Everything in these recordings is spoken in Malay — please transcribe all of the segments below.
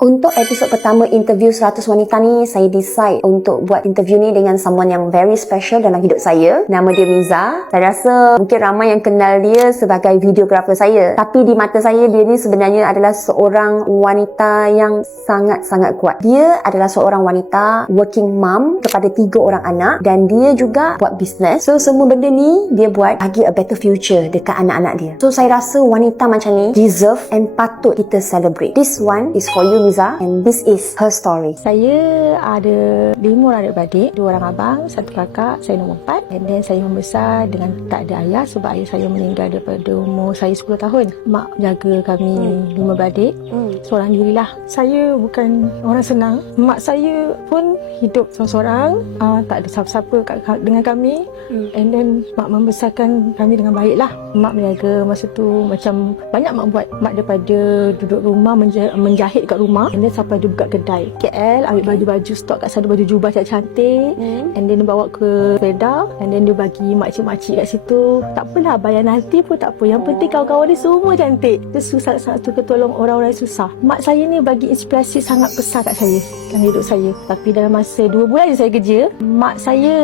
Untuk episod pertama interview 100 wanita ni, saya decide untuk buat interview ni dengan someone yang very special dalam hidup saya. Nama dia Miza. Saya rasa mungkin ramai yang kenal dia sebagai videographer saya. Tapi di mata saya, dia ni sebenarnya adalah seorang wanita yang sangat-sangat kuat. Dia adalah seorang wanita working mom kepada 3 orang anak dan dia juga buat bisnes. So, semua benda ni dia buat bagi a better future dekat anak-anak dia. So, saya rasa wanita macam ni deserve and patut kita celebrate. This one is for you, Miza, and this is her story. Saya ada 5 orang adik-beradik, 2 orang abang, 1 kakak, saya nombor 4. And then saya membesar dengan tak ada ayah sebab ayah saya meninggal daripada umur saya 10 tahun. Mak jaga kami 5 beradik, seorang dirilah. Saya bukan orang senang. Mak saya pun hidup seorang-seorang, tak ada siapa-siapa dengan kami. And then mak membesarkan kami dengan baik lah. Mak menjaga masa tu macam banyak mak buat. Mak daripada duduk rumah menjahit kat rumah, and then sampai dia buka kedai KL, ambil baju-baju stok kat sana, baju jubah cantik-cantik, and then dia bawa ke sepeda, and then dia bagi makcik-makcik kat situ. Tak apalah, bayar nanti pun tak apa, yang penting kawan-kawan dia semua cantik. Dia sangat-sangat suka tolong orang-orang yang susah. Mak saya ni bagi inspirasi sangat besar kat saya dalam hidup saya. Tapi dalam masa 2 bulan je saya kerja, mak saya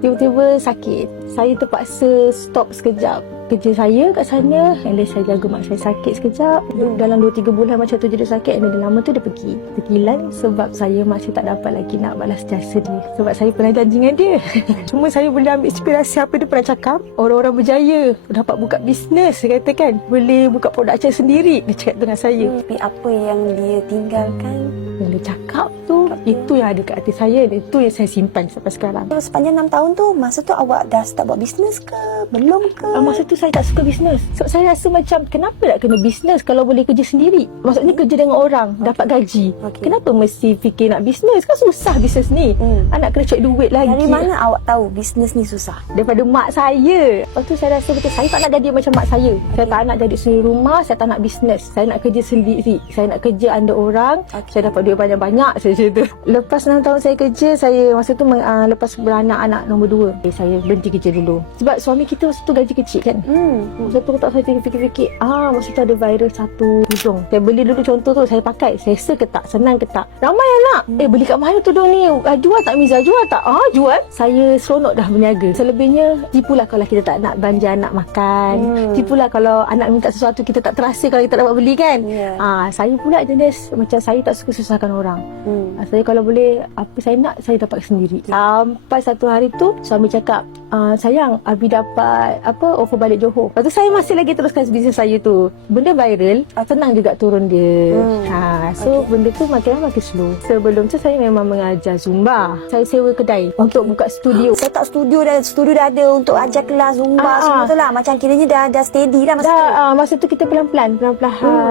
tiba-tiba sakit. Saya terpaksa stop sekejap kerja saya kat sana, and then saya jaga mak saya sakit sekejap. Dalam 2-3 bulan macam tu dia sakit, and then lama tu dia pergi terkilan sebab saya masih tak dapat lagi nak balas jasa dia, sebab saya pernah janji dengan dia. Cuma saya boleh ambil inspirasi apa dia pernah cakap, orang-orang berjaya dapat buka bisnes, dia kata kan, boleh buka production sendiri, dia cakap dengan saya. Tapi apa yang dia tinggalkan, yang dia cakap tu, itu yang ada kat hati saya, dan itu yang saya simpan sampai sekarang. sepanjang 6 tahun tu, masa tu awak dah start buat bisnes ke? Belum ke? Masa tu saya tak suka bisnes. So, saya rasa macam, kenapa nak kena bisnes kalau boleh kerja sendiri? Maksudnya kerja dengan orang, dapat gaji. Kenapa mesti fikir nak bisnes? Kan susah bisnes ni. Anak kena cek duit lagi. Dari mana awak tahu bisnes ni susah? Daripada mak saya. Lepas tu saya rasa betul, saya tak nak jadi macam mak saya. Saya tak nak jadi sendiri rumah, saya tak nak bisnes. Saya nak kerja sendiri. Saya nak kerja under orang. Saya dapat duit banyak-banyak, saya macam tu. Lepas 6 tahun saya kerja, saya masa tu lepas beranak anak nombor 2, saya berhenti kerja dulu. Sebab suami kita masa tu gaji kecil kan. Masa tu tak, saya fikir-fikir, masa tu ada viral satu tudung. Saya beli dulu contoh tu, saya pakai. Saya rasa ke tak, senang ke tak. Ramai anak, beli kat mana tudung ni? Jual tak Miza? Jual tak? Jual. Saya seronok dah berniaga. Selebihnya, tipulah kalau kita tak nak belanja anak makan. Tipulah kalau anak minta sesuatu, kita tak terasa kalau kita dapat beli kan. Saya pula jenis, macam saya tak suka susahkan orang. Saya kalau boleh, apa saya nak, saya dapat sendiri. Sampai satu hari tu, suami cakap, sayang, Abi dapat offer balik Johor. Lepas tu saya masih lagi teruskan bisnes saya tu. Benda viral, senang juga turun dia. So benda tu makin lama makin slow. Sebelum tu saya memang mengajar Zumba. Saya sewa kedai untuk buka studio. Saya tak studio dah ada untuk ajar kelas Zumba semua tu lah. Macam kiranya dah steady dah masa tu. Masa tu kita pelan-pelan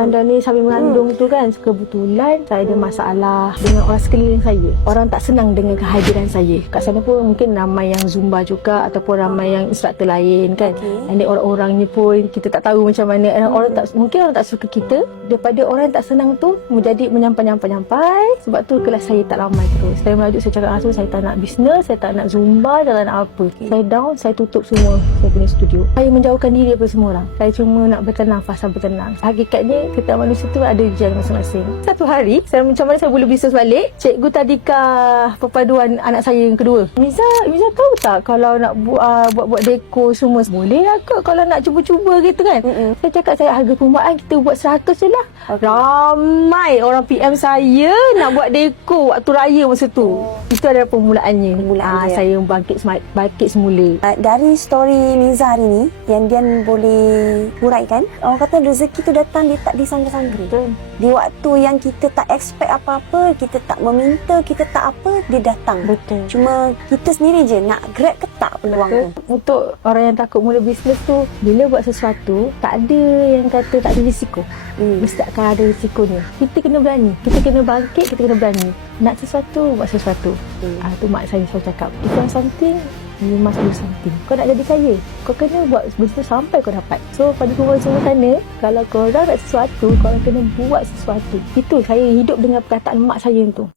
dan ni sambil mengandung tu kan. Kebetulan saya ada masalah dengan orang sekeliling saya. Orang tak senang dengan kehadiran saya. Kat sana pun mungkin ramai yang Zumba juga ataupun ramai yang instruktor lain kan. And then orang-orangnya pun kita tak tahu macam mana. Mungkin orang tak suka kita. Daripada orang yang tak senang tu menjadi menyampai. Sebab tu kelas saya tak ramai terus. Saya merajuk, saya cakap langsung, saya tak nak bisnes, saya tak nak Zumba, saya tak nak apa. Saya down, saya tutup semua saya punya studio. Saya menjauhkan diri daripada semua orang. Saya cuma nak bertenang, fasa bertenang. Hakikatnya setiap manusia tu ada ujian masing-masing. Satu hari, saya macam mana saya boleh bisnes balik. Cikgu tadika perpaduan anak saya yang kedua, Miza tahu tak kalau nak buat dekor semua? Boleh lah kak kalau nak cuba-cuba gitu kan. Saya cakap, saya harga permulaan kita buat 100 je lah. Ramai orang PM saya nak buat dekor waktu raya masa tu. Itu adalah permulaannya. Saya bangkit semula. Dari story Miza hari ni, yang dia boleh huraikan, orang kata rezeki tu datang, dia tak disangka-sangka. Di waktu yang kita tak expect apa-apa, kita tak meminta, kita tak apa, dia datang. Betul. Cuma kita sendiri je nak grab ke tak peluang tu. Untuk orang yang takut mula bisnes tu, bila buat sesuatu, tak ada yang kata tak ada risiko. Mesti akan ada risikonya. Kita kena berani, kita kena bangkit, kita kena berani. Nak sesuatu, buat sesuatu. Tu mak saya selalu cakap, if you want something, you must do something. Kau nak jadi kaya, kau kena buat benda sampai kau dapat. So pada korang semua sana, kalau korang nak sesuatu, korang kena buat sesuatu. Itu saya hidup dengan perkataan mak saya tu.